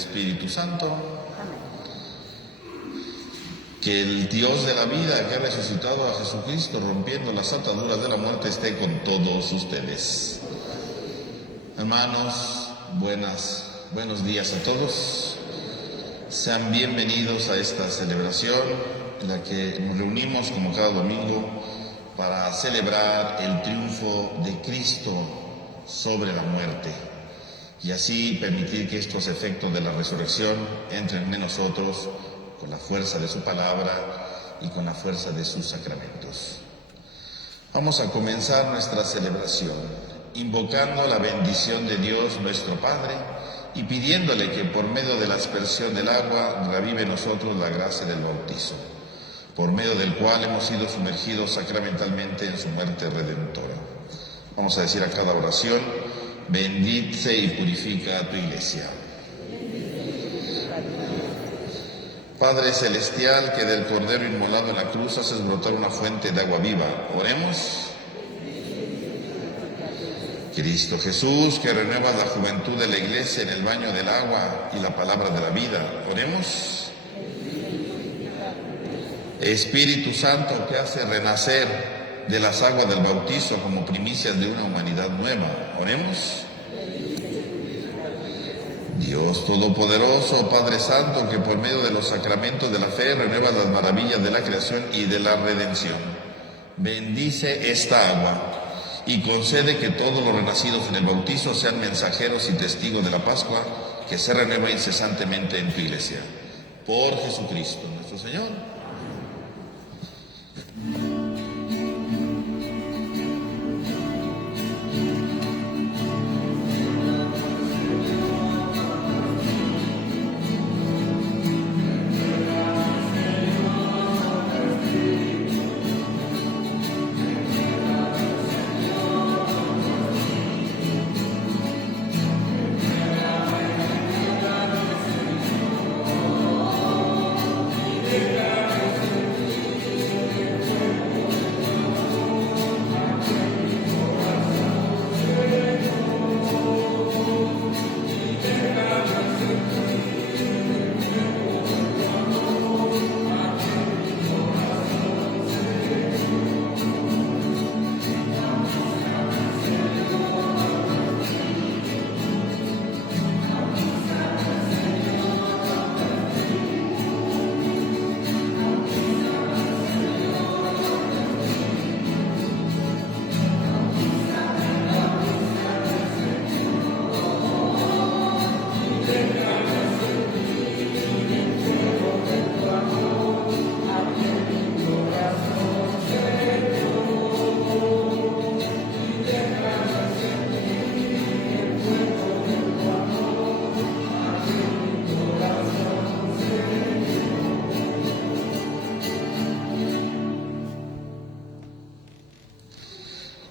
Espíritu Santo. Que el Dios de la vida, que ha resucitado a Jesucristo, rompiendo las ataduras de la muerte, esté con todos ustedes. Hermanos, buenos días a todos. Sean bienvenidos a esta celebración en la que nos reunimos como cada domingo para celebrar el triunfo de Cristo sobre la muerte y así permitir que estos efectos de la resurrección entren en nosotros con la fuerza de su palabra y con la fuerza de sus sacramentos. Vamos a comenzar nuestra celebración invocando la bendición de Dios nuestro Padre y pidiéndole que por medio de la aspersión del agua reavive en nosotros la gracia del bautizo, por medio del cual hemos sido sumergidos sacramentalmente en su muerte redentora. Vamos a decir a cada oración: bendice y purifica a tu iglesia. Padre celestial, que del Cordero inmolado en la cruz haces brotar una fuente de agua viva, oremos. Cristo Jesús, que renuevas la juventud de la iglesia en el baño del agua y la palabra de la vida, oremos. Espíritu Santo, que hace renacer de las aguas del bautizo como primicias de una humanidad nueva, oremos. Dios Todopoderoso, Padre Santo, que por medio de los sacramentos de la fe renuevas las maravillas de la creación y de la redención, bendice esta agua y concede que todos los renacidos en el bautizo sean mensajeros y testigos de la Pascua que se renueva incesantemente en tu iglesia. Por Jesucristo nuestro Señor.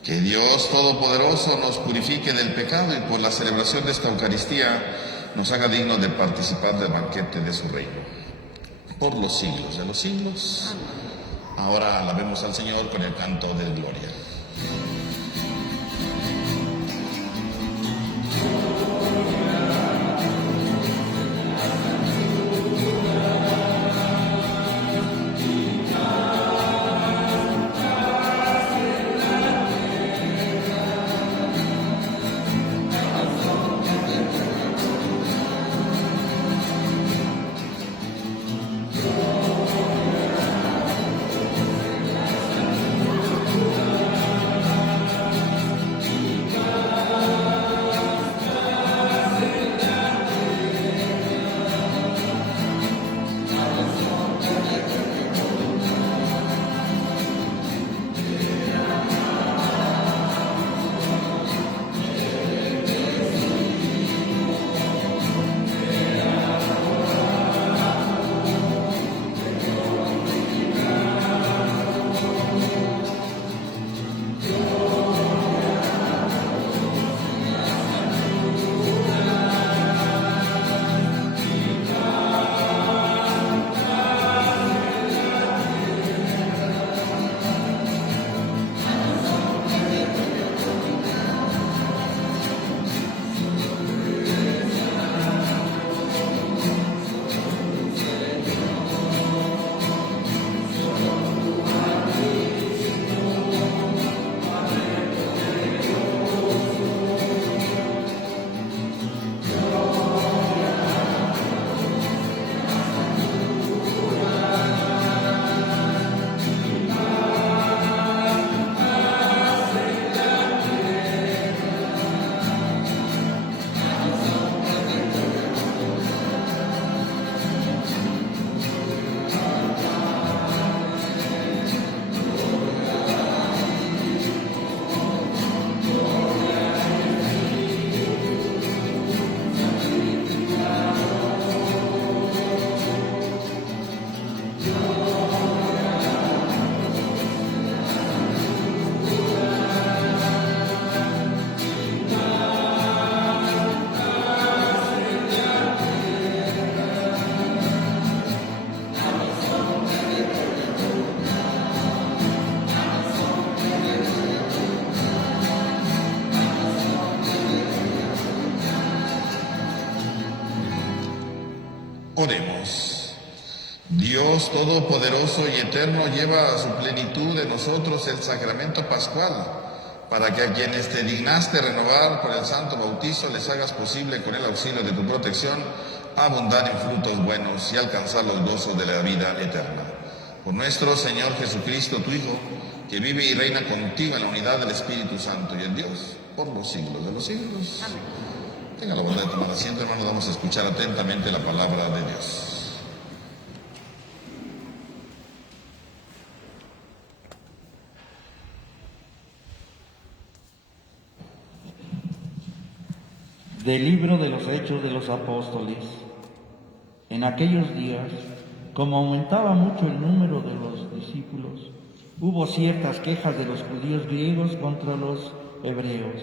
Que Dios Todopoderoso nos purifique del pecado y por la celebración de esta Eucaristía nos haga dignos de participar del banquete de su reino. Por los siglos de los siglos. Ahora alabemos al Señor con el canto de gloria. Dios Todopoderoso y Eterno lleva a su plenitud en nosotros el sacramento pascual, para que a quienes te dignaste renovar por el santo bautizo les hagas posible con el auxilio de tu protección abundar en frutos buenos y alcanzar los gozos de la vida eterna. Por nuestro Señor Jesucristo, tu Hijo, que vive y reina contigo en la unidad del Espíritu Santo y en Dios, por los siglos de los siglos. Amén. Tenga la bondad de tomar asiento, hermanos, vamos a escuchar atentamente la palabra de Dios. Del libro de los Hechos de los Apóstoles. En aquellos días, como aumentaba mucho el número de los discípulos, hubo ciertas quejas de los judíos griegos contra los hebreos,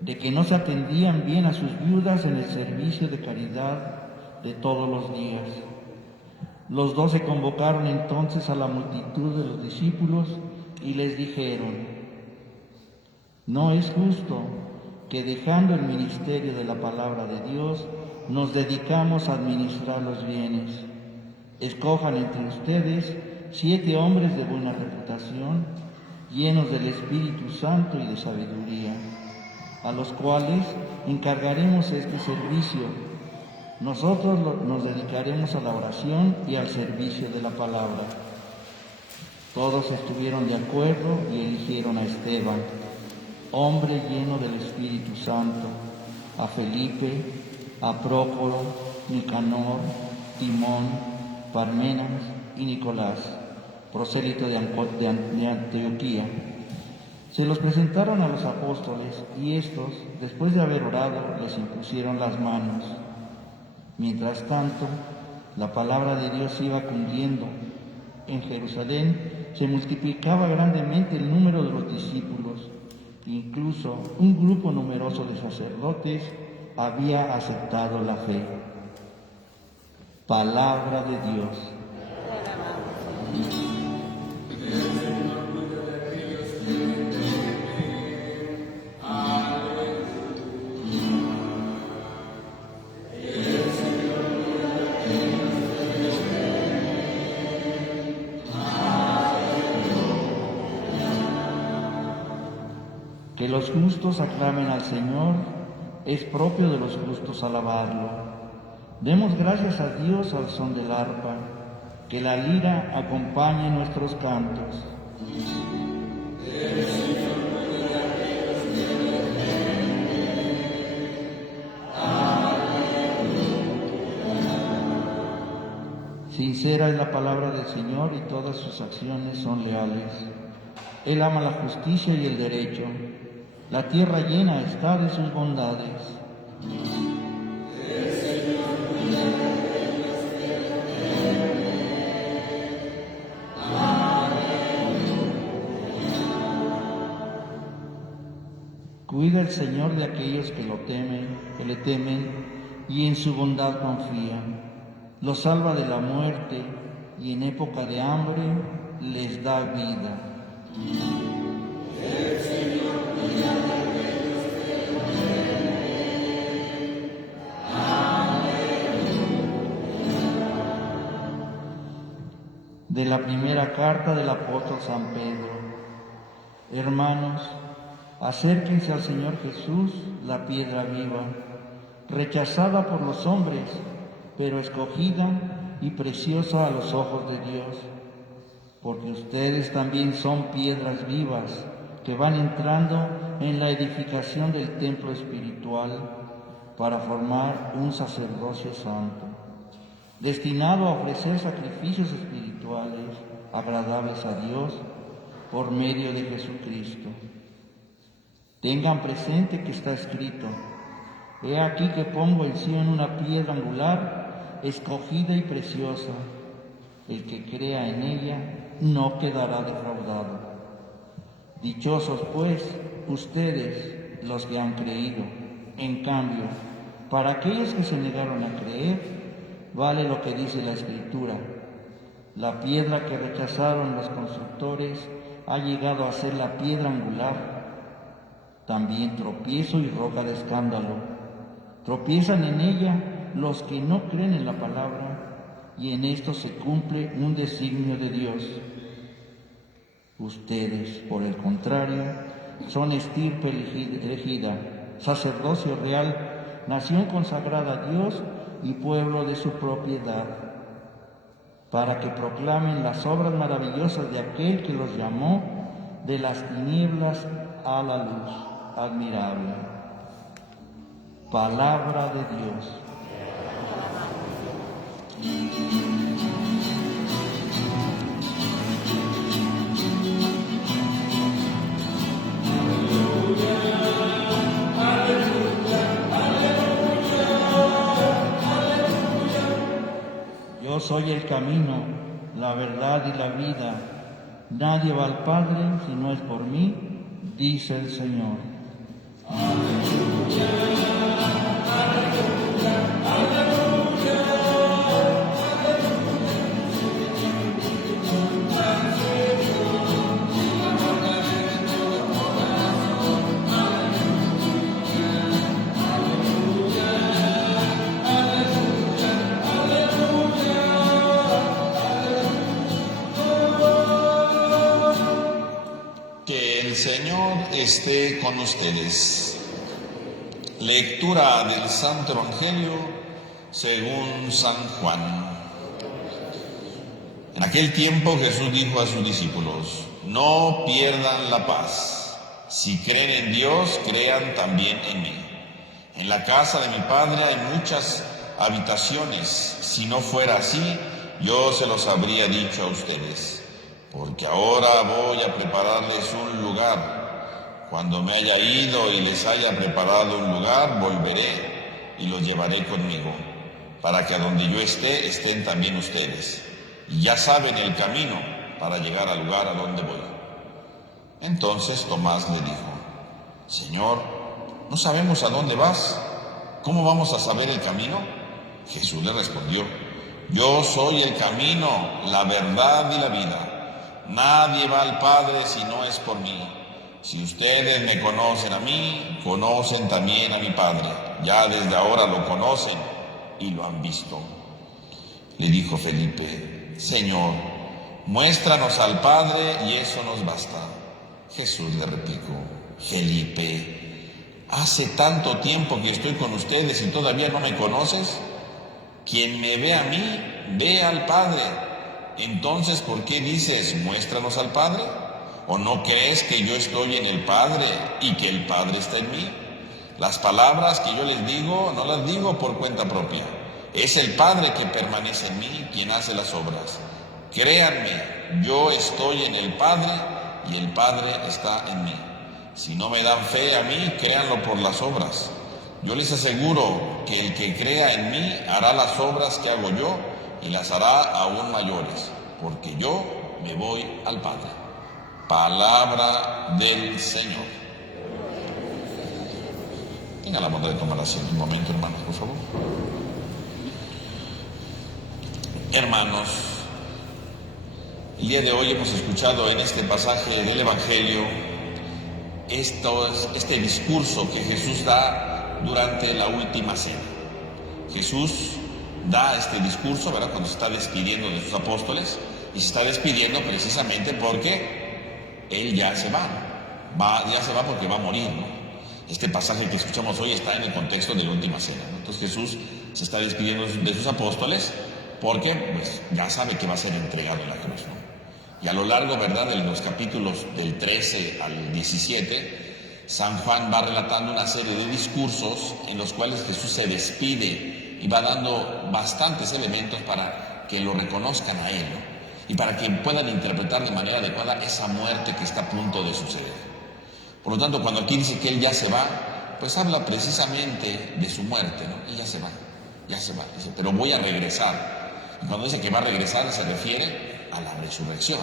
de que no se atendían bien a sus viudas en el servicio de caridad de todos los días. Los 12 convocaron entonces a la multitud de los discípulos y les dijeron: no es justo que, dejando el ministerio de la palabra de Dios, nos dedicamos a administrar los bienes. Escojan entre ustedes 7 hombres de buena reputación, llenos del Espíritu Santo y de sabiduría, a los cuales encargaremos este servicio. Nosotros nos dedicaremos a la oración y al servicio de la palabra. Todos estuvieron de acuerdo y eligieron a Esteban, hombre lleno del Espíritu Santo, a Felipe, a Prócoro, Nicanor, Timón, Parmenas y Nicolás, prosélito de Antioquía. Se los presentaron a los apóstoles y estos, después de haber orado, les impusieron las manos. Mientras tanto, la palabra de Dios iba cundiendo. En Jerusalén se multiplicaba grandemente el número de los discípulos. Incluso un grupo numeroso de sacerdotes había aceptado la fe. Palabra de Dios. Que los justos aclamen al Señor, es propio de los justos alabarlo. Demos gracias a Dios al son del arpa, que la lira acompañe nuestros cantos. Sincera es la palabra del Señor y todas sus acciones son leales. Él ama la justicia y el derecho. La tierra llena está de sus bondades. Cuida el Señor de aquellos que le temen y en su bondad confían. Los salva de la muerte y en época de hambre les da vida. De la primera carta del apóstol San Pedro. Hermanos, acérquense al Señor Jesús, la piedra viva, rechazada por los hombres, pero escogida y preciosa a los ojos de Dios, porque ustedes también son piedras vivas que van entrando en la edificación del templo espiritual para formar un sacerdocio santo, destinado a ofrecer sacrificios espirituales agradables a Dios por medio de Jesucristo. Tengan presente que está escrito: he aquí que pongo en Sion una piedra angular, escogida y preciosa. El que crea en ella no quedará defraudado. Dichosos, pues, ustedes, los que han creído. En cambio, para aquellos que se negaron a creer, vale lo que dice la Escritura: la piedra que rechazaron los constructores ha llegado a ser la piedra angular, también tropiezo y roca de escándalo. Tropiezan en ella los que no creen en la palabra y en esto se cumple un designio de Dios. Ustedes, por el contrario, son estirpe elegida, sacerdocio real, nación consagrada a Dios y pueblo de su propiedad, para que proclamen las obras maravillosas de aquel que los llamó de las tinieblas a la luz admirable. Palabra de Dios. Yo soy el camino, la verdad y la vida. Nadie va al Padre si no es por mí, dice el Señor. Aleluya, aleluya, aleluya, Señor esté con ustedes. Lectura del Santo Evangelio según San Juan. En aquel tiempo Jesús dijo a sus discípulos: no pierdan la paz. Si creen en Dios, crean también en mí. En la casa de mi Padre hay muchas habitaciones. Si no fuera así, yo se los habría dicho a ustedes. Porque ahora voy a prepararles un lugar. Cuando me haya ido y les haya preparado un lugar, volveré y los llevaré conmigo, para que a donde yo esté, estén también ustedes. Y ya saben el camino para llegar al lugar a donde voy. Entonces Tomás le dijo: Señor, no sabemos a dónde vas. ¿Cómo vamos a saber el camino? Jesús le respondió: yo soy el camino, la verdad y la vida. Nadie va al Padre si no es por mí. Si ustedes me conocen a mí, conocen también a mi Padre. Ya desde ahora lo conocen y lo han visto. Le dijo Felipe: Señor, muéstranos al Padre y eso nos basta. Jesús le replicó: Felipe, ¿hace tanto tiempo que estoy con ustedes y todavía no me conoces? Quien me ve a mí, ve al Padre. Entonces, ¿por qué dices, muéstranos al Padre? ¿O no crees que yo estoy en el Padre y que el Padre está en mí? Las palabras que yo les digo, no las digo por cuenta propia. Es el Padre que permanece en mí quien hace las obras. Créanme, yo estoy en el Padre y el Padre está en mí. Si no me dan fe a mí, créanlo por las obras. Yo les aseguro que el que crea en mí hará las obras que hago yo y las hará aún mayores, porque yo me voy al Padre. Palabra del Señor. Tenga la bondad de tomar asiento un momento, hermanos, por favor. Hermanos, el día de hoy hemos escuchado en este pasaje del Evangelio este discurso que Jesús da durante la última cena. Jesús da este discurso, ¿verdad?, cuando se está despidiendo de sus apóstoles, y se está despidiendo precisamente porque Él ya se va porque va a morir, ¿no? Este pasaje que escuchamos hoy está en el contexto de la última cena, ¿no? Entonces Jesús se está despidiendo de sus apóstoles porque pues, ya sabe que va a ser entregado en la cruz, ¿no? Y a lo largo, ¿verdad?, de los capítulos del 13 al 17, San Juan va relatando una serie de discursos en los cuales Jesús se despide y va dando bastantes elementos para que lo reconozcan a Él, ¿no? Y para que puedan interpretar de manera adecuada esa muerte que está a punto de suceder. Por lo tanto, cuando aquí dice que Él ya se va, pues habla precisamente de su muerte, ¿no? Y ya se va, dice, pero voy a regresar. Y cuando dice que va a regresar, se refiere a la resurrección.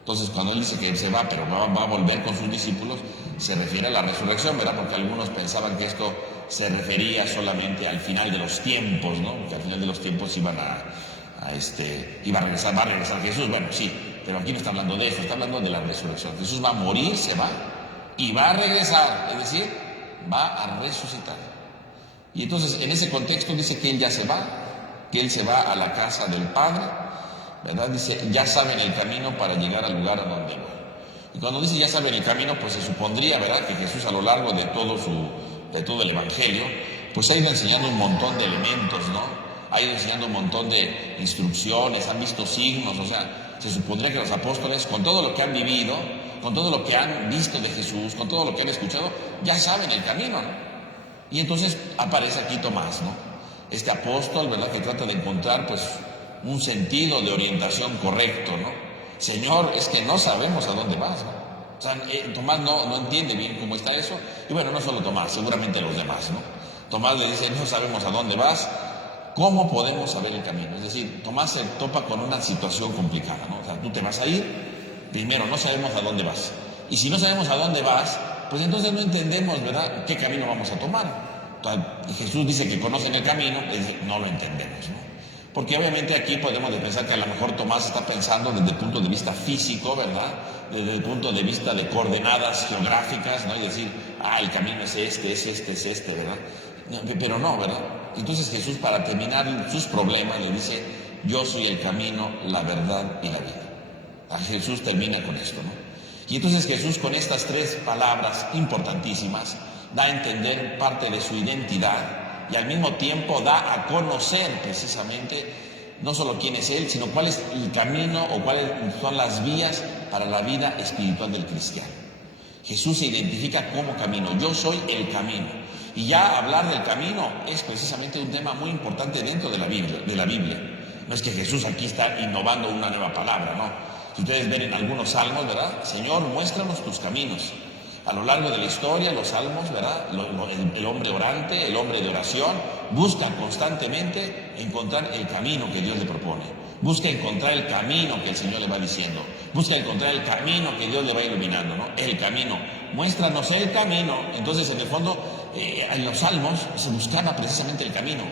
Entonces, cuando Él dice que Él se va, pero va a volver con sus discípulos, se refiere a la resurrección, ¿verdad? Porque algunos pensaban que esto se refería solamente al final de los tiempos, ¿no? Que al final de los tiempos va a regresar Jesús. Bueno, sí, pero aquí no está hablando de eso, está hablando de la resurrección. Jesús va a morir, se va, y va a regresar, es decir, va a resucitar. Y entonces, en ese contexto dice que Él ya se va, que Él se va a la casa del Padre, ¿verdad? Dice, ya saben el camino para llegar al lugar a donde voy. Y cuando dice ya saben el camino, pues se supondría, ¿verdad?, que Jesús a lo largo de todo el Evangelio, pues ha ido enseñando un montón de elementos, ¿no? Ha ido enseñando un montón de instrucciones, han visto signos, o sea, se supondría que los apóstoles, con todo lo que han vivido, con todo lo que han visto de Jesús, con todo lo que han escuchado, ya saben el camino, ¿no? Y entonces aparece aquí Tomás, ¿no? Este apóstol, ¿verdad?, que trata de encontrar, pues, un sentido de orientación correcto, ¿no? Señor, es que no sabemos a dónde vas, ¿no? O sea, Tomás no entiende bien cómo está eso. Y bueno, no solo Tomás, seguramente los demás, ¿no? Tomás le dice, no sabemos a dónde vas, ¿cómo podemos saber el camino? Es decir, Tomás se topa con una situación complicada, ¿no? O sea, tú te vas a ir, primero no sabemos a dónde vas. Y si no sabemos a dónde vas, pues entonces no entendemos, ¿verdad?, qué camino vamos a tomar. Entonces, Jesús dice que conocen el camino, no lo entendemos, ¿no? Porque obviamente aquí podemos pensar que a lo mejor Tomás está pensando desde el punto de vista físico, ¿verdad?, desde el punto de vista de coordenadas geográficas, ¿no? Y decir, el camino es este, ¿verdad? Pero no, ¿verdad? Entonces Jesús, para terminar sus problemas, le dice, yo soy el camino, la verdad y la vida. Jesús termina con esto, ¿no? Y entonces Jesús, con estas tres palabras importantísimas, da a entender parte de su identidad y al mismo tiempo da a conocer precisamente no solo quién es Él, sino cuál es el camino o cuáles son las vías para la vida espiritual del cristiano. Jesús se identifica como camino, yo soy el camino. Y ya hablar del camino es precisamente un tema muy importante dentro de la Biblia. No es que Jesús aquí está innovando una nueva palabra, no. Si ustedes ven en algunos salmos, ¿verdad? Señor, muéstranos tus caminos. A lo largo de la historia, los salmos, ¿verdad?, el hombre orante, el hombre de oración, busca constantemente encontrar el camino que Dios le propone. Busca encontrar el camino que el Señor le va diciendo. Busca encontrar el camino que Dios le va iluminando, ¿no? El camino. Muéstranos el camino. Entonces, en el fondo, en los salmos se buscaba precisamente el camino.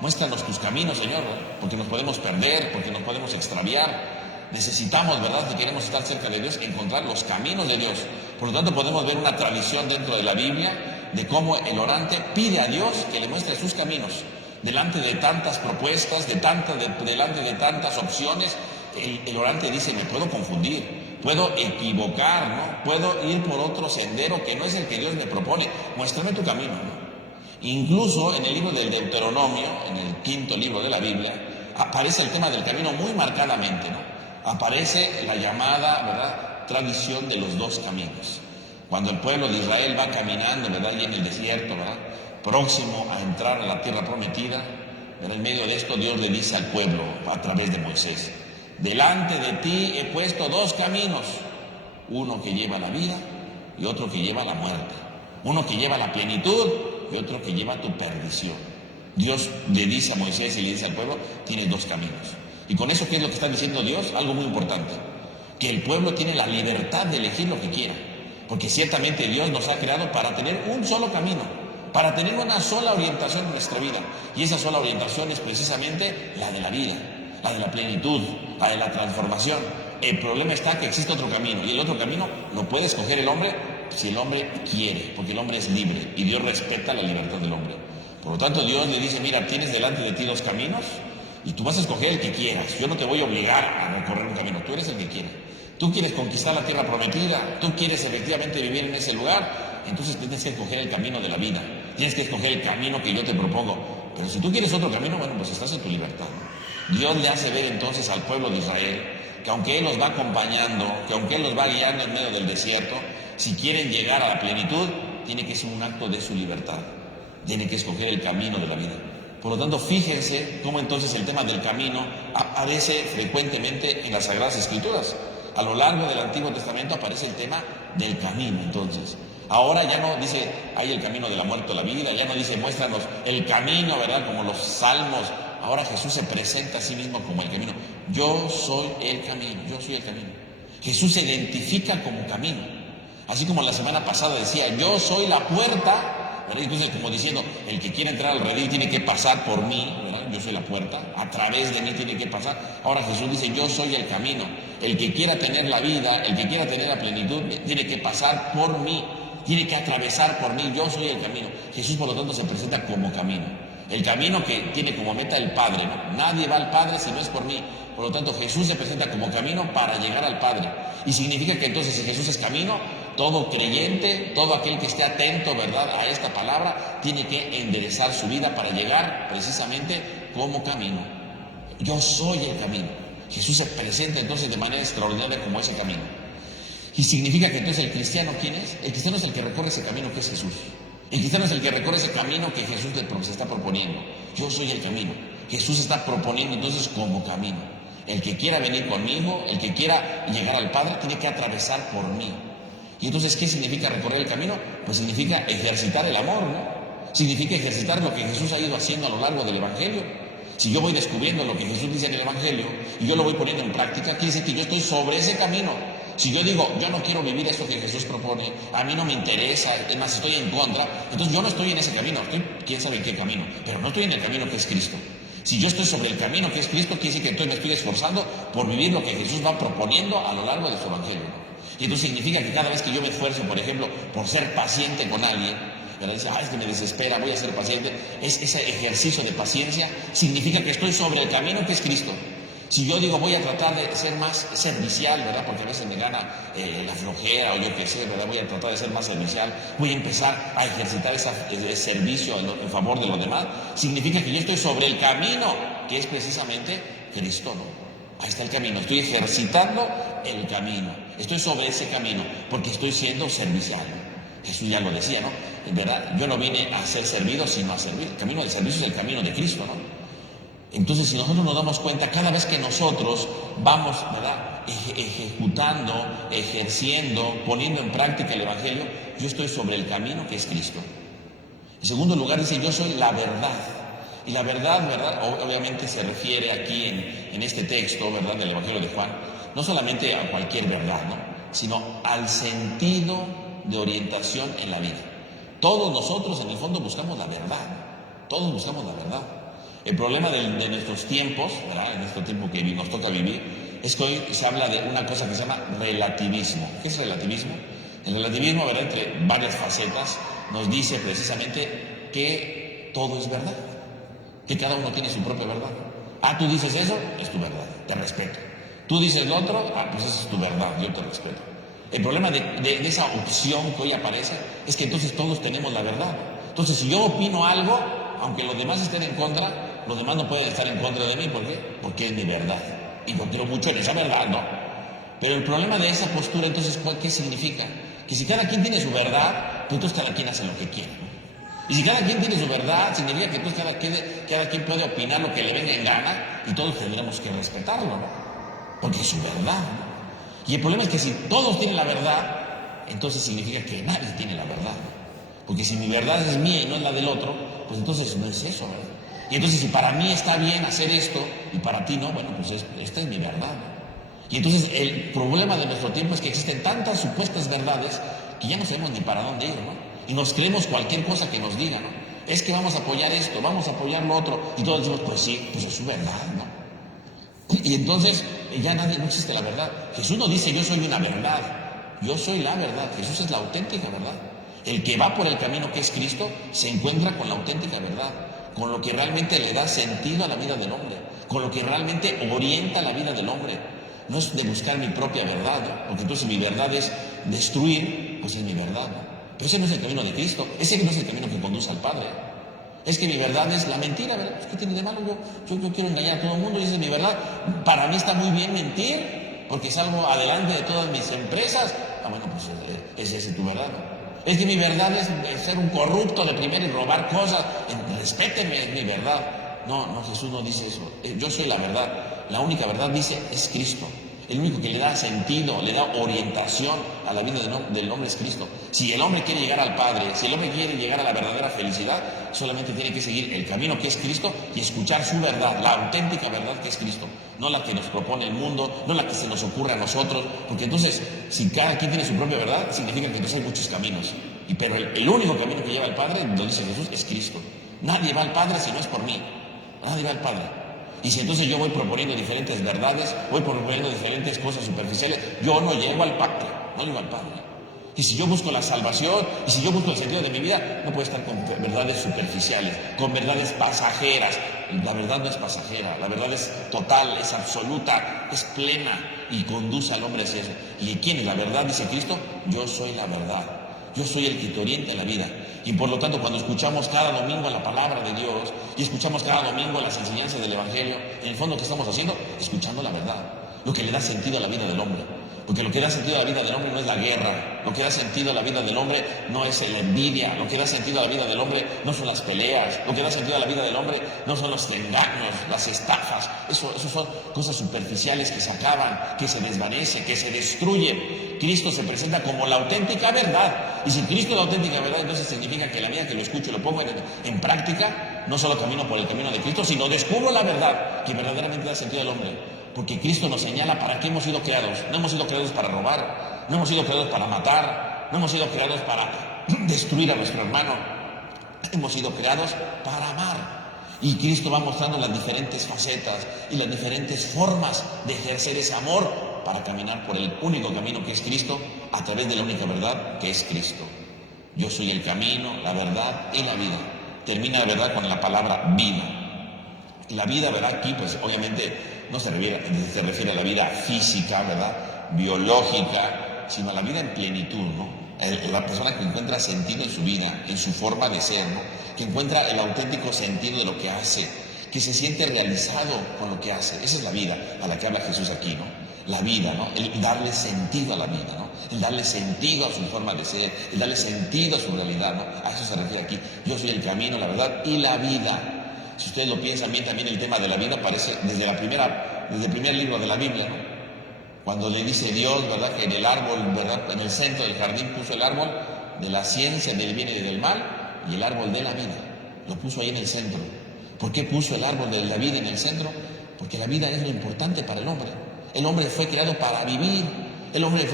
Muéstranos tus caminos, Señor, ¿no?, porque nos podemos perder, porque nos podemos extraviar. Necesitamos, ¿verdad?, si queremos estar cerca de Dios, encontrar los caminos de Dios. Por lo tanto, podemos ver una tradición dentro de la Biblia de cómo el orante pide a Dios que le muestre sus caminos. Delante de tantas propuestas, delante de tantas opciones, el orante dice, me puedo confundir, puedo equivocar, ¿no? Puedo ir por otro sendero que no es el que Dios me propone. Muéstrame tu camino, ¿no? Incluso en el libro del Deuteronomio, en el 5.º libro de la Biblia, aparece el tema del camino muy marcadamente, ¿no? Aparece la llamada, ¿verdad?, tradición de los dos caminos. Cuando el pueblo de Israel va caminando, ¿verdad?, y en el desierto, ¿verdad?, próximo a entrar a la tierra prometida, ¿verdad?, en medio de esto Dios le dice al pueblo a través de Moisés, delante de ti he puesto dos caminos, uno que lleva a la vida y otro que lleva a la muerte, uno que lleva a la plenitud y otro que lleva a tu perdición. Dios le dice a Moisés y le dice al pueblo, tienes dos caminos. Y con eso, ¿qué es lo que está diciendo Dios? Algo muy importante, que el pueblo tiene la libertad de elegir lo que quiera, porque ciertamente Dios nos ha creado para tener un solo camino, para tener una sola orientación en nuestra vida, y esa sola orientación es precisamente la de la vida, la de la plenitud, la de la transformación. El problema está que existe otro camino, y el otro camino lo puede escoger el hombre si el hombre quiere, porque el hombre es libre, y Dios respeta la libertad del hombre. Por lo tanto, Dios le dice, mira, tienes delante de ti dos caminos, y tú vas a escoger el que quieras. Yo no te voy a obligar a recorrer un camino, tú eres el que quiere. Tú quieres conquistar la tierra prometida, tú quieres efectivamente vivir en ese lugar, entonces tienes que escoger el camino de la vida, tienes que escoger el camino que yo te propongo. Pero si tú quieres otro camino, bueno, pues estás en tu libertad, ¿no? Dios le hace ver entonces al pueblo de Israel que aunque Él los va acompañando, que aunque Él los va guiando en medio del desierto, si quieren llegar a la plenitud, tiene que ser un acto de su libertad, tiene que escoger el camino de la vida. Por lo tanto, fíjense cómo entonces el tema del camino aparece frecuentemente en las Sagradas Escrituras. A lo largo del Antiguo Testamento aparece el tema del camino, entonces. Ahora ya no dice, hay el camino de la muerte o la vida, ya no dice, muéstranos el camino, ¿verdad?, como los salmos. Ahora Jesús se presenta a sí mismo como el camino. Yo soy el camino, yo soy el camino. Jesús se identifica como camino. Así como la semana pasada decía, yo soy la puerta, ¿verdad? Entonces, como diciendo, el que quiere entrar al redil tiene que pasar por mí, ¿verdad? Yo soy la puerta, a través de mí tiene que pasar. Ahora Jesús dice, yo soy el camino. El que quiera tener la vida, el que quiera tener la plenitud, tiene que pasar por mí, tiene que atravesar por mí, yo soy el camino. Jesús, por lo tanto, se presenta como camino. El camino que tiene como meta el Padre, ¿no? Nadie va al Padre si no es por mí. Por lo tanto, Jesús se presenta como camino para llegar al Padre. Y significa que entonces, si Jesús es camino, todo creyente, todo aquel que esté atento, ¿verdad?, a esta palabra, tiene que enderezar su vida para llegar precisamente como camino. Yo soy el camino. Jesús se presenta entonces de manera extraordinaria como ese camino. Y significa que entonces el cristiano, ¿quién es? El cristiano es el que recorre ese camino que es Jesús. El cristiano es el que recorre ese camino que Jesús se está proponiendo. Yo soy el camino. Jesús está proponiendo entonces como camino. El que quiera venir conmigo, el que quiera llegar al Padre, tiene que atravesar por mí. Y entonces, ¿qué significa recorrer el camino? Pues significa ejercitar el amor, ¿no? Significa ejercitar lo que Jesús ha ido haciendo a lo largo del Evangelio. Si yo voy descubriendo lo que Jesús dice en el Evangelio y yo lo voy poniendo en práctica, quiere decir que yo estoy sobre ese camino. Si yo digo, yo no quiero vivir esto que Jesús propone, a mí no me interesa, es más, estoy en contra, entonces yo no estoy en ese camino, estoy quién sabe en qué camino, pero no estoy en el camino que es Cristo. Si yo estoy sobre el camino que es Cristo, quiere decir que entonces me estoy esforzando por vivir lo que Jesús va proponiendo a lo largo de su Evangelio. Y entonces significa que cada vez que yo me esfuerzo, por ejemplo, por ser paciente con alguien, ¿verdad? Dice, es que me desespera, voy a ser paciente. Ese ejercicio de paciencia significa que estoy sobre el camino que es Cristo. Si yo digo voy a tratar de ser más servicial, ¿verdad? Porque a veces me gana la flojera o yo qué sé, ¿verdad? Voy a tratar de ser más servicial, voy a empezar a ejercitar ese servicio en favor de los demás. Significa que yo estoy sobre el camino, que es precisamente Cristo, ¿no? Ahí está el camino, estoy ejercitando el camino, estoy sobre ese camino, porque estoy siendo servicial. Jesús ya lo decía, ¿no? En verdad, yo no vine a ser servido, sino a servir. El camino del servicio es el camino de Cristo, ¿no? Entonces, si nosotros nos damos cuenta, cada vez que nosotros vamos, ¿verdad?, ejecutando, ejerciendo, poniendo en práctica el Evangelio, yo estoy sobre el camino que es Cristo. En segundo lugar, dice, yo soy la verdad. Y la verdad, ¿verdad?, obviamente se refiere aquí en este texto, ¿verdad?, del Evangelio de Juan, no solamente a cualquier verdad, ¿no?, sino al sentido de orientación en la vida. Todos nosotros, en el fondo, buscamos la verdad. Todos buscamos la verdad. El problema de nuestros tiempos, ¿verdad?, en este tiempo que nos toca vivir, es que hoy se habla de una cosa que se llama relativismo. ¿Qué es relativismo? El relativismo, ¿verdad?, entre varias facetas, nos dice precisamente que todo es verdad, que cada uno tiene su propia verdad. Tú dices eso, es tu verdad, te respeto. Tú dices lo otro, pues esa es tu verdad, yo te respeto. El problema de esa opción que hoy aparece es que entonces todos tenemos la verdad. Entonces, si yo opino algo, aunque los demás estén en contra, los demás no pueden estar en contra de mí. ¿Por qué? Porque es mi verdad. Y yo quiero mucho en esa verdad, ¿no? Pero el problema de esa postura, entonces, ¿qué significa? Que si cada quien tiene su verdad, pues entonces cada quien hace lo que quiere, ¿no? Y si cada quien tiene su verdad, significa que entonces cada quien puede opinar lo que le venga en gana y todos tendríamos que respetarlo, ¿no? Porque es su verdad, ¿no? Y el problema es que si todos tienen la verdad, entonces significa que nadie tiene la verdad. Porque si mi verdad es mía y no es la del otro, pues entonces no es eso, ¿verdad? Y entonces si para mí está bien hacer esto y para ti no, bueno, pues esta es mi verdad, ¿no? Y entonces el problema de nuestro tiempo es que existen tantas supuestas verdades que ya no sabemos ni para dónde ir, ¿no? Y nos creemos cualquier cosa que nos diga, ¿no? Es que vamos a apoyar esto, vamos a apoyar lo otro, y todos decimos, pues sí, pues es su verdad, ¿no? Y entonces ya no existe la verdad. Jesús no dice yo soy una verdad, yo soy la verdad. Jesús es la auténtica verdad. El que va por el camino que es Cristo se encuentra con la auténtica verdad, con lo que realmente le da sentido a la vida del hombre, con lo que realmente orienta la vida del hombre. No es de buscar mi propia verdad, ¿no? Porque entonces mi verdad es destruir, pues es mi verdad, ¿no? Pero ese no es el camino de Cristo, ese no es el camino que conduce al Padre. Es que mi verdad es la mentira, ¿verdad? ¿Qué tiene de malo? Yo quiero engañar a todo el mundo y esa es mi verdad. Para mí está muy bien mentir, porque salgo adelante de todas mis empresas. Bueno, pues es esa tu verdad, ¿no? Es que mi verdad es ser un corrupto de primero y robar cosas. Respéteme, es mi verdad. No, Jesús no dice eso. Yo soy la verdad. La única verdad, dice, es Cristo. El único que le da sentido, le da orientación a la vida del hombre es Cristo. Si el hombre quiere llegar al Padre, si el hombre quiere llegar a la verdadera felicidad, solamente tiene que seguir el camino que es Cristo y escuchar su verdad, la auténtica verdad que es Cristo. No la que nos propone el mundo, no la que se nos ocurre a nosotros, porque entonces, si cada quien tiene su propia verdad, significa que entonces hay muchos caminos. Pero el único camino que lleva al Padre, lo dice Jesús, es Cristo. Nadie va al Padre si no es por mí. Nadie va al Padre. Y si entonces yo voy proponiendo diferentes verdades, voy proponiendo diferentes cosas superficiales, yo no llego al pacto, no llego al Padre. Que si yo busco la salvación y si yo busco el sentido de mi vida, no puedo estar con verdades superficiales, con verdades pasajeras. La verdad no es pasajera, la verdad es total, es absoluta, es plena y conduce al hombre hacia eso. ¿Y quién es la verdad? Dice Cristo, yo soy la verdad, yo soy el que te orienta en la vida. Y por lo tanto, cuando escuchamos cada domingo la palabra de Dios y escuchamos cada domingo las enseñanzas del Evangelio, en el fondo, ¿qué estamos haciendo? Escuchando la verdad, lo que le da sentido a la vida del hombre. Porque lo que da sentido a la vida del hombre no es la guerra, lo que da sentido a la vida del hombre no es la envidia, lo que da sentido a la vida del hombre no son las peleas, lo que da sentido a la vida del hombre no son los engaños, las estafas, eso son cosas superficiales que se acaban, que se desvanecen, que se destruyen. Cristo se presenta como la auténtica verdad, y si Cristo es la auténtica verdad, entonces significa que la medida que lo escucho y lo pongo en práctica, no solo camino por el camino de Cristo, sino descubro la verdad que verdaderamente da sentido al hombre. Porque Cristo nos señala para qué hemos sido creados. No hemos sido creados para robar, no hemos sido creados para matar, no hemos sido creados para destruir a nuestro hermano. Hemos sido creados para amar. Y Cristo va mostrando las diferentes facetas y las diferentes formas de ejercer ese amor para caminar por el único camino que es Cristo, a través de la única verdad que es Cristo. Yo soy el camino, la verdad y la vida. Termina la verdad con la palabra vida. Y la vida, ¿verdad? Aquí, pues obviamente no se refiere a la vida física, ¿verdad? Biológica, sino a la vida en plenitud, ¿no? La persona que encuentra sentido en su vida, en su forma de ser, ¿no? Que encuentra el auténtico sentido de lo que hace, que se siente realizado con lo que hace. Esa es la vida a la que habla Jesús aquí, ¿no? La vida, ¿no? El darle sentido a la vida, ¿no? El darle sentido a su forma de ser, el darle sentido a su realidad, ¿no? A eso se refiere aquí. Yo soy el camino, la verdad y la vida. Si ustedes lo piensan bien, también el tema de la vida aparece desde el primer libro de la Biblia, ¿no? Cuando le dice Dios, ¿verdad?, que en el árbol, ¿verdad?, en el centro del jardín puso el árbol de la ciencia, del bien y del mal, y el árbol de la vida. Lo puso ahí en el centro. ¿Por qué puso el árbol de la vida en el centro? Porque la vida es lo importante para el hombre. El hombre fue creado para vivir. El hombre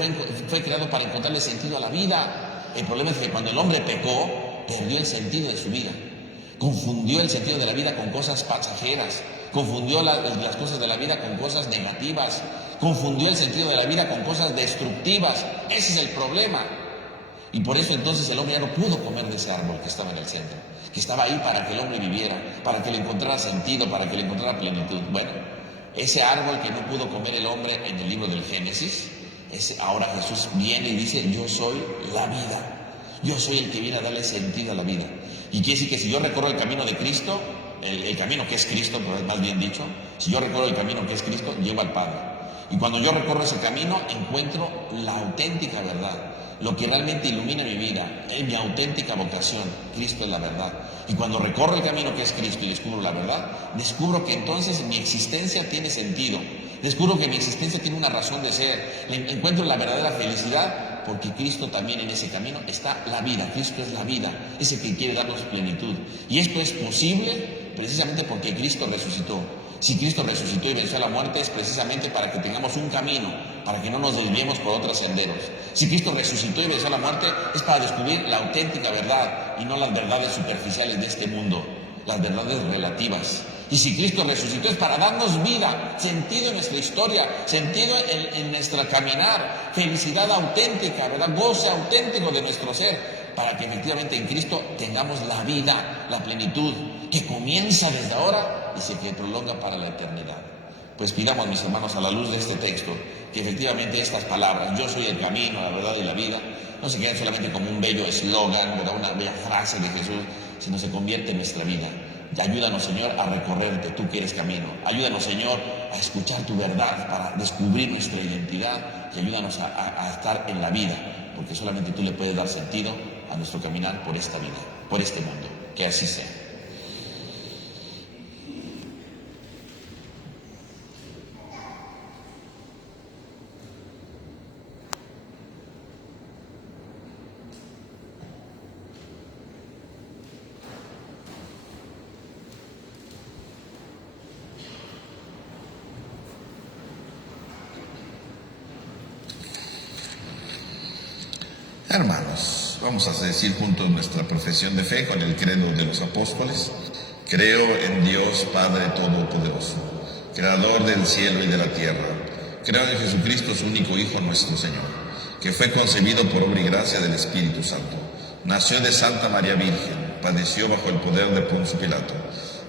fue creado para encontrarle sentido a la vida. El problema es que cuando el hombre pecó, perdió el sentido de su vida. Confundió el sentido de la vida con cosas pasajeras, confundió las cosas de la vida con cosas negativas, confundió el sentido de la vida con cosas destructivas. Ese es el problema. Y por eso entonces el hombre ya no pudo comer de ese árbol que estaba en el centro, que estaba ahí para que el hombre viviera, para que le encontrara sentido, para que le encontrara plenitud. Bueno, ese árbol que no pudo comer el hombre en el libro del Génesis, ahora Jesús viene y dice, yo soy la vida. Yo soy el que viene a darle sentido a la vida. Y quiere decir que si yo recorro el camino de Cristo, el camino que es Cristo, más bien dicho, si yo recorro el camino que es Cristo, llego al Padre. Y cuando yo recorro ese camino, encuentro la auténtica verdad, lo que realmente ilumina mi vida, es mi auténtica vocación. Cristo es la verdad. Y cuando recorro el camino que es Cristo y descubro la verdad, descubro que entonces mi existencia tiene sentido. Descubro que mi existencia tiene una razón de ser. Encuentro la verdadera felicidad porque Cristo también en ese camino está la vida. Cristo es la vida, es el que quiere darnos plenitud. Y esto es posible precisamente porque Cristo resucitó. Si Cristo resucitó y venció a la muerte es precisamente para que tengamos un camino, para que no nos desviemos por otros senderos. Si Cristo resucitó y venció a la muerte es para descubrir la auténtica verdad y no las verdades superficiales de este mundo, las verdades relativas. Y si Cristo resucitó es para darnos vida, sentido en nuestra historia, sentido en nuestro caminar, felicidad auténtica, ¿verdad?, goce auténtico de nuestro ser, para que efectivamente en Cristo tengamos la vida, la plenitud, que comienza desde ahora y se prolonga para la eternidad. Pues pidamos, mis hermanos, a la luz de este texto, que efectivamente estas palabras, yo soy el camino, la verdad y la vida, no se queden solamente como un bello eslogan, ¿verdad?, una bella frase de Jesús, sino se convierte en nuestra vida. Y ayúdanos, Señor, a recorrerte, tú que eres camino. Ayúdanos, Señor, a escuchar tu verdad para descubrir nuestra identidad y ayúdanos a estar en la vida, porque solamente tú le puedes dar sentido a nuestro caminar por esta vida, por este mundo. Que así sea. Hermanos, vamos a decir juntos nuestra profesión de fe con el credo de los apóstoles. Creo en Dios Padre Todopoderoso, Creador del cielo y de la tierra. Creo en Jesucristo, su único Hijo, nuestro Señor, que fue concebido por obra y gracia del Espíritu Santo. Nació de Santa María Virgen, padeció bajo el poder de Poncio Pilato,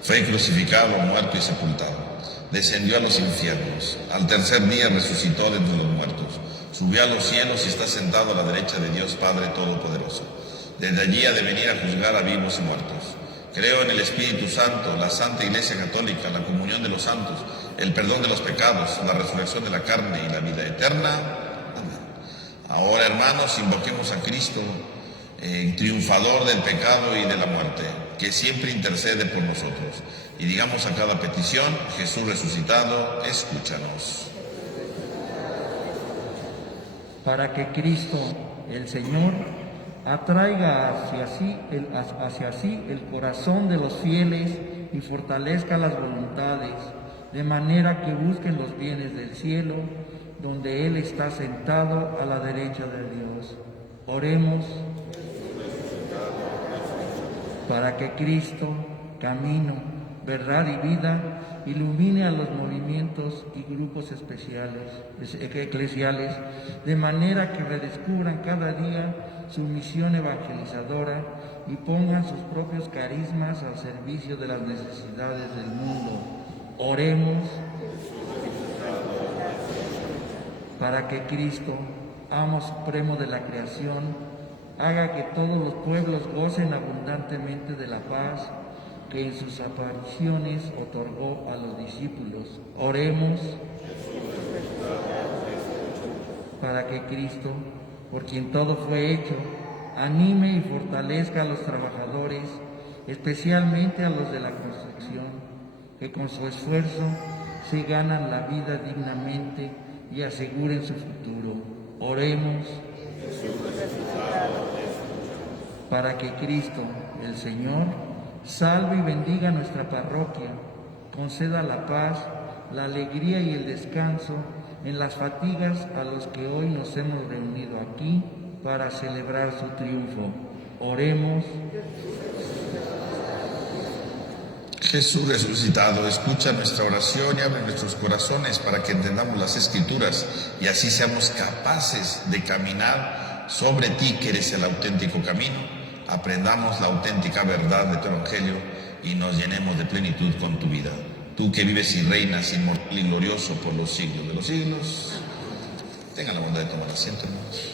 fue crucificado, muerto y sepultado. Descendió a los infiernos, al tercer día resucitó de entre los muertos, subió a los cielos y está sentado a la derecha de Dios Padre Todopoderoso. Desde allí ha de venir a juzgar a vivos y muertos. Creo en el Espíritu Santo, la Santa Iglesia Católica, la comunión de los santos, el perdón de los pecados, la resurrección de la carne y la vida eterna. Amén. Ahora, hermanos, invoquemos a Cristo, triunfador del pecado y de la muerte, que siempre intercede por nosotros. Y digamos a cada petición: Jesús resucitado, escúchanos. Para que Cristo, el Señor, atraiga hacia sí el corazón de los fieles y fortalezca las voluntades, de manera que busquen los bienes del cielo, donde Él está sentado a la derecha de Dios. Oremos. Para que Cristo, camino, verdad y vida, ilumine a los movimientos y grupos eclesiales, de manera que redescubran cada día su misión evangelizadora y pongan sus propios carismas al servicio de las necesidades del mundo. Oremos. Para que Cristo, amo supremo de la creación, haga que todos los pueblos gocen abundantemente de la paz que en sus apariciones otorgó a los discípulos. Oremos. Para que Cristo, por quien todo fue hecho, anime y fortalezca a los trabajadores, especialmente a los de la construcción, que con su esfuerzo se ganan la vida dignamente y aseguren su futuro. Oremos. Para que Cristo, el Señor, salve y bendiga nuestra parroquia, conceda la paz, la alegría y el descanso en las fatigas a los que hoy nos hemos reunido aquí para celebrar su triunfo. Oremos. Jesús resucitado, escucha nuestra oración y abre nuestros corazones para que entendamos las Escrituras y así seamos capaces de caminar sobre ti, que eres el auténtico camino. Aprendamos la auténtica verdad de tu Evangelio y nos llenemos de plenitud con tu vida. Tú que vives y reinas inmortal y glorioso por los siglos de los siglos. Tengan la bondad de tomar asiento, hermanos.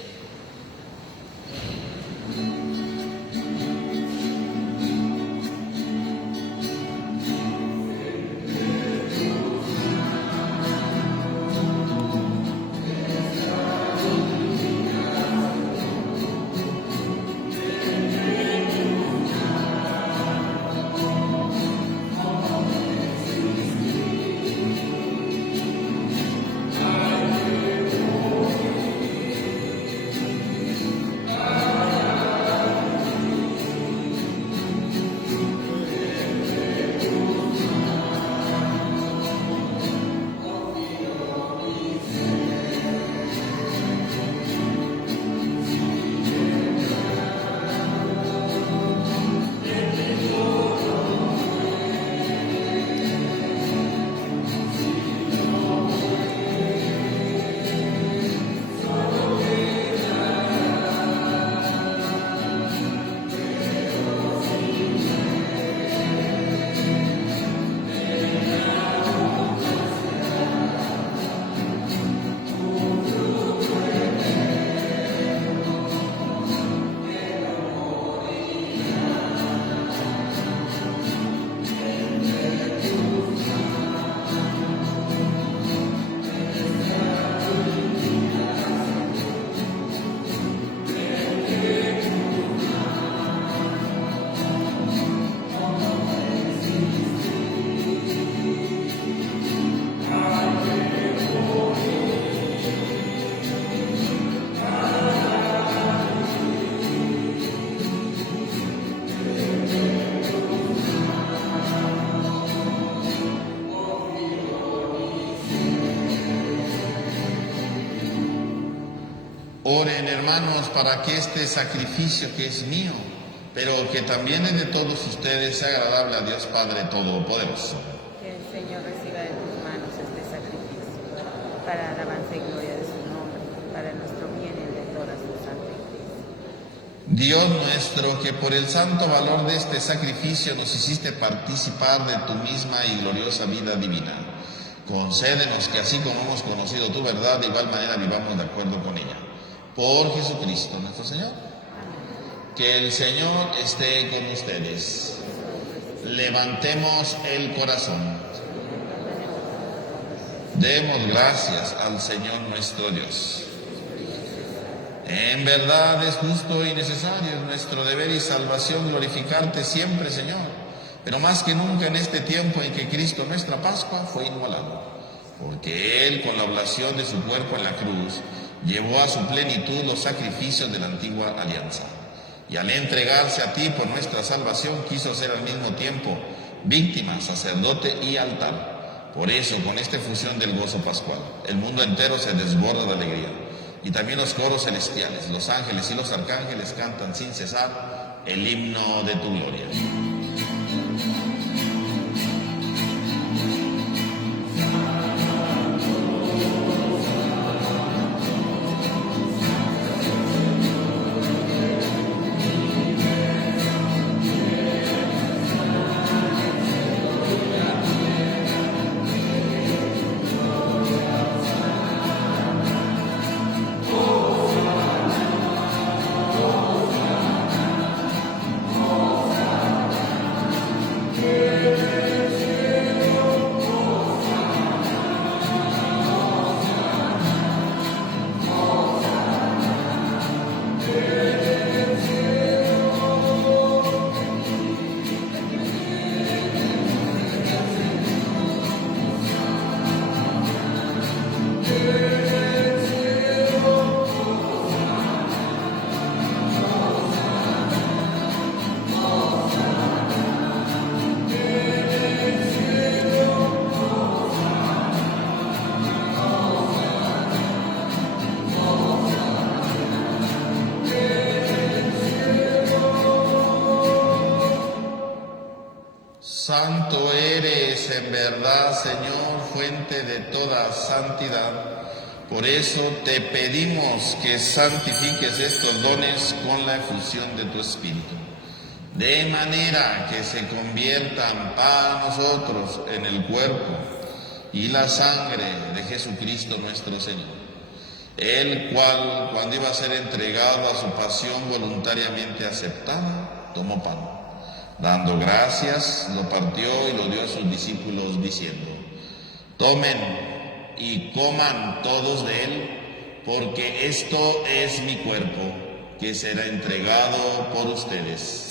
Oren, hermanos, para que este sacrificio que es mío, pero que también es de todos ustedes, sea agradable a Dios Padre Todopoderoso. Que el Señor reciba de tus manos este sacrificio, para alabanza y gloria de su nombre, para nuestro bien y el de todos. toda su santa iglesia. Dios nuestro, que por el santo valor de este sacrificio nos hiciste participar de tu misma y gloriosa vida divina, concédenos que así como hemos conocido tu verdad, de igual manera vivamos de acuerdo con ella. Por Jesucristo nuestro Señor. Que el Señor esté con ustedes. Levantemos el corazón. Demos gracias al Señor nuestro Dios. En verdad es justo y necesario, es nuestro deber y salvación glorificarte siempre, Señor, pero más que nunca en este tiempo en que Cristo, nuestra Pascua, fue inmolado, porque Él, con la oblación de su cuerpo en la cruz, llevó a su plenitud los sacrificios de la antigua alianza, y al entregarse a ti por nuestra salvación, quiso ser al mismo tiempo víctima, sacerdote y altar. Por eso, con esta efusión del gozo pascual, el mundo entero se desborda de alegría. Y también los coros celestiales, los ángeles y los arcángeles cantan sin cesar el himno de tu gloria. Santo eres en verdad, Señor, fuente de toda santidad. Por eso te pedimos que santifiques estos dones con la efusión de tu Espíritu, de manera que se conviertan para nosotros en el cuerpo y la sangre de Jesucristo nuestro Señor, el cual, cuando iba a ser entregado a su pasión voluntariamente aceptada, tomó pan. Dando gracias, lo partió y lo dio a sus discípulos diciendo: tomen y coman todos de él, porque esto es mi cuerpo, que será entregado por ustedes.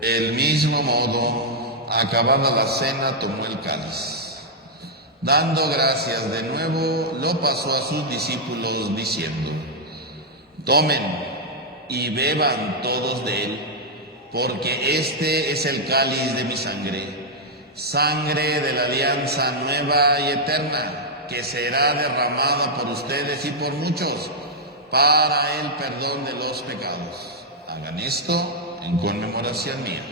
Del mismo modo, acabada la cena, tomó el cáliz. Dando gracias de nuevo, lo pasó a sus discípulos diciendo: tomen y beban todos de él, porque este es el cáliz de mi sangre, sangre de la alianza nueva y eterna, que será derramada por ustedes y por muchos para el perdón de los pecados. Hagan esto en conmemoración mía.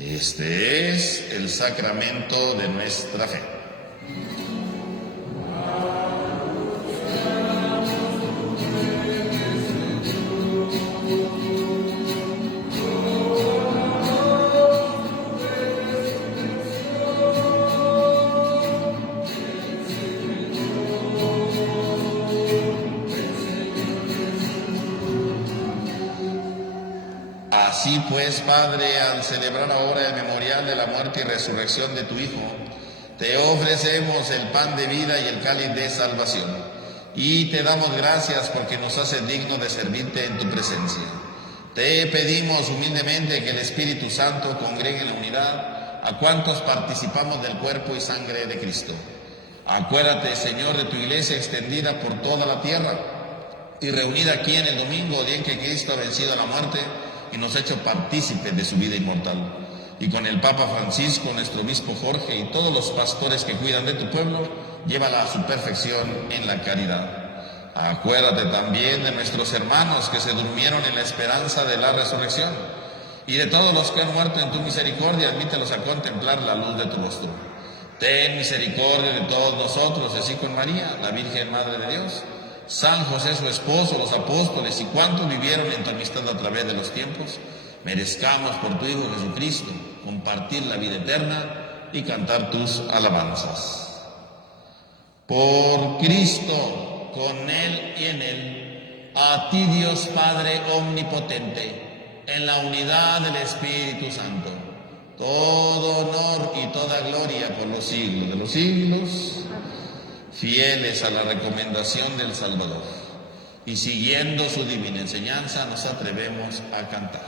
Este es el sacramento de nuestra fe. Así pues, Padre, al celebrar ahora el memorial de la muerte y resurrección de tu Hijo, te ofrecemos el pan de vida y el cáliz de salvación, y te damos gracias porque nos haces dignos de servirte en tu presencia. Te pedimos humildemente que el Espíritu Santo congregue en la unidad a cuantos participamos del cuerpo y sangre de Cristo. Acuérdate, Señor, de tu iglesia extendida por toda la tierra, y reunida aquí en el domingo, día en que Cristo ha vencido a la muerte y nos ha hecho partícipes de su vida inmortal. Y con el Papa Francisco, nuestro obispo Jorge y todos los pastores que cuidan de tu pueblo, llévala a su perfección en la caridad. Acuérdate también de nuestros hermanos que se durmieron en la esperanza de la resurrección, y de todos los que han muerto en tu misericordia, admítelos a contemplar la luz de tu rostro. Ten misericordia de todos nosotros, así con María, la Virgen Madre de Dios, San José su esposo, los apóstoles y cuantos vivieron en tu amistad a través de los tiempos, merezcamos por tu Hijo Jesucristo compartir la vida eterna y cantar tus alabanzas. Por Cristo, con Él y en Él, a ti Dios Padre omnipotente, en la unidad del Espíritu Santo, todo honor y toda gloria por los siglos de los siglos. Fieles a la recomendación del Salvador y siguiendo su divina enseñanza, nos atrevemos a cantar.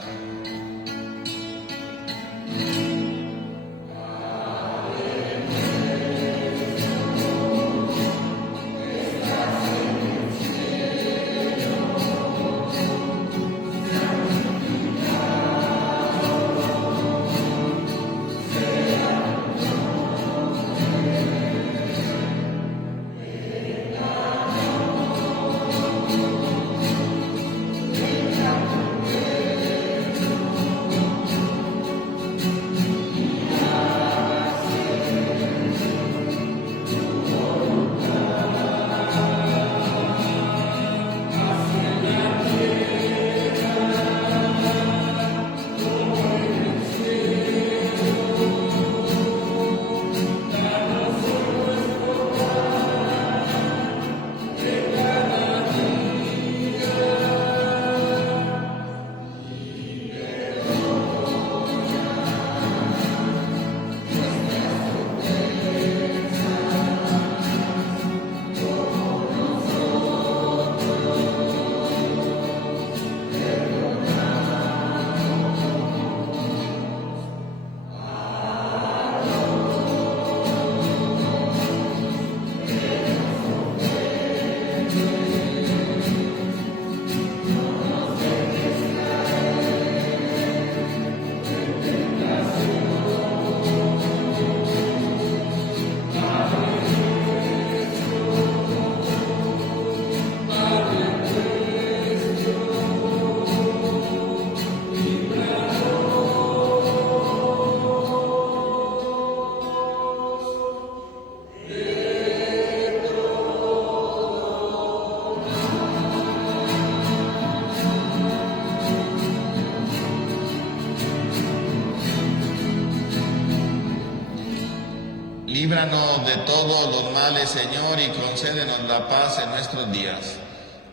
Líbranos de todos los males, Señor, y concédenos la paz en nuestros días,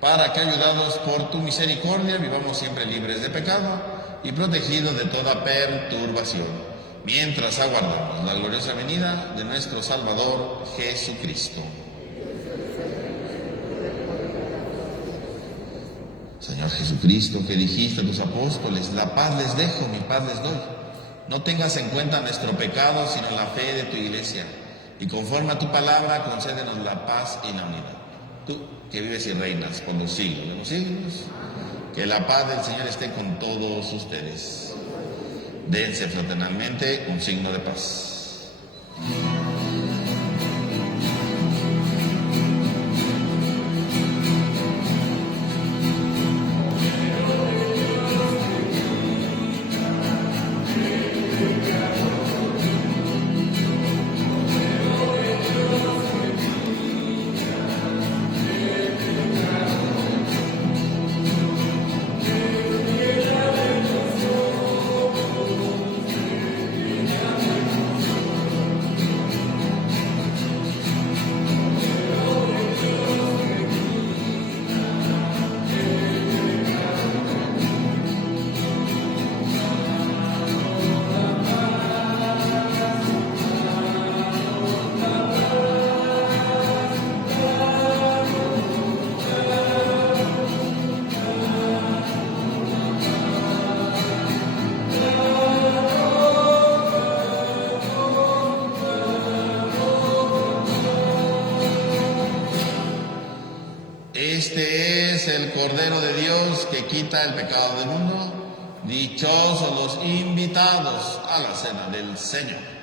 para que, ayudados por tu misericordia, vivamos siempre libres de pecado y protegidos de toda perturbación, mientras aguardamos la gloriosa venida de nuestro Salvador Jesucristo. Señor Jesucristo, que dijiste a tus apóstoles, la paz les dejo, mi paz les doy. No tengas en cuenta nuestro pecado, sino la fe de tu iglesia. Y conforme a tu palabra, concédenos la paz y la unidad. Tú, que vives y reinas por los siglos de los siglos, que la paz del Señor esté con todos ustedes. Dense fraternalmente un signo de paz. Este es el Cordero de Dios que quita el pecado del mundo. Dichosos los invitados a la cena del Señor.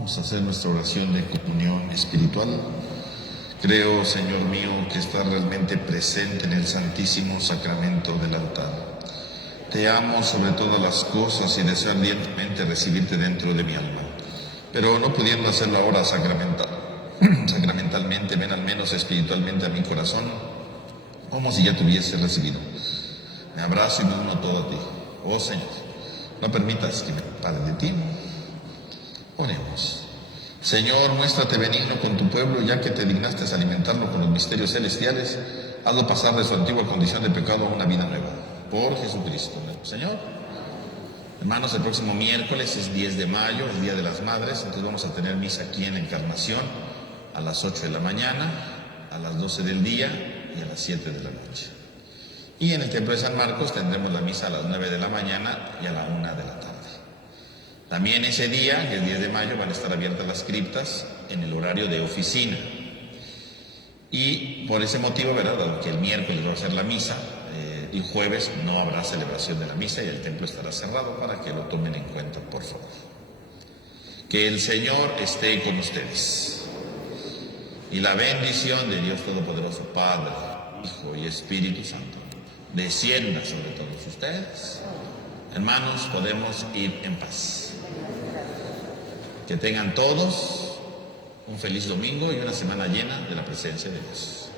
Vamos a hacer nuestra oración de comunión espiritual. Creo, Señor mío, que estás realmente presente en el Santísimo Sacramento del altar. Te amo sobre todas las cosas y deseo ardientemente recibirte dentro de mi alma. Pero no pudiendo hacerlo ahora sacramentalmente, ven al menos espiritualmente a mi corazón, como si ya te hubiese recibido. Me abrazo y me uno todo a ti. Oh Señor, no permitas que me separe de ti. Oremos. Señor, muéstrate benigno con tu pueblo, ya que te dignaste a alimentarlo con los misterios celestiales, hazlo pasar de su antigua condición de pecado a una vida nueva. Por Jesucristo, Señor. Hermanos, el próximo miércoles es 10 de mayo, el Día de las Madres, entonces vamos a tener misa aquí en la Encarnación a las 8 de la mañana, a las 12 del día y a las 7 de la noche. Y en el Templo de San Marcos tendremos la misa a las 9 de la mañana y a la 1 de la tarde. También ese día, el 10 de mayo, van a estar abiertas las criptas en el horario de oficina. Y por ese motivo, ¿verdad?, dado que el miércoles va a ser la misa, y jueves no habrá celebración de la misa y el templo estará cerrado, para que lo tomen en cuenta, por favor. Que el Señor esté con ustedes. Y la bendición de Dios Todopoderoso, Padre, Hijo y Espíritu Santo, descienda sobre todos ustedes. Hermanos, podemos ir en paz. Que tengan todos un feliz domingo y una semana llena de la presencia de Dios.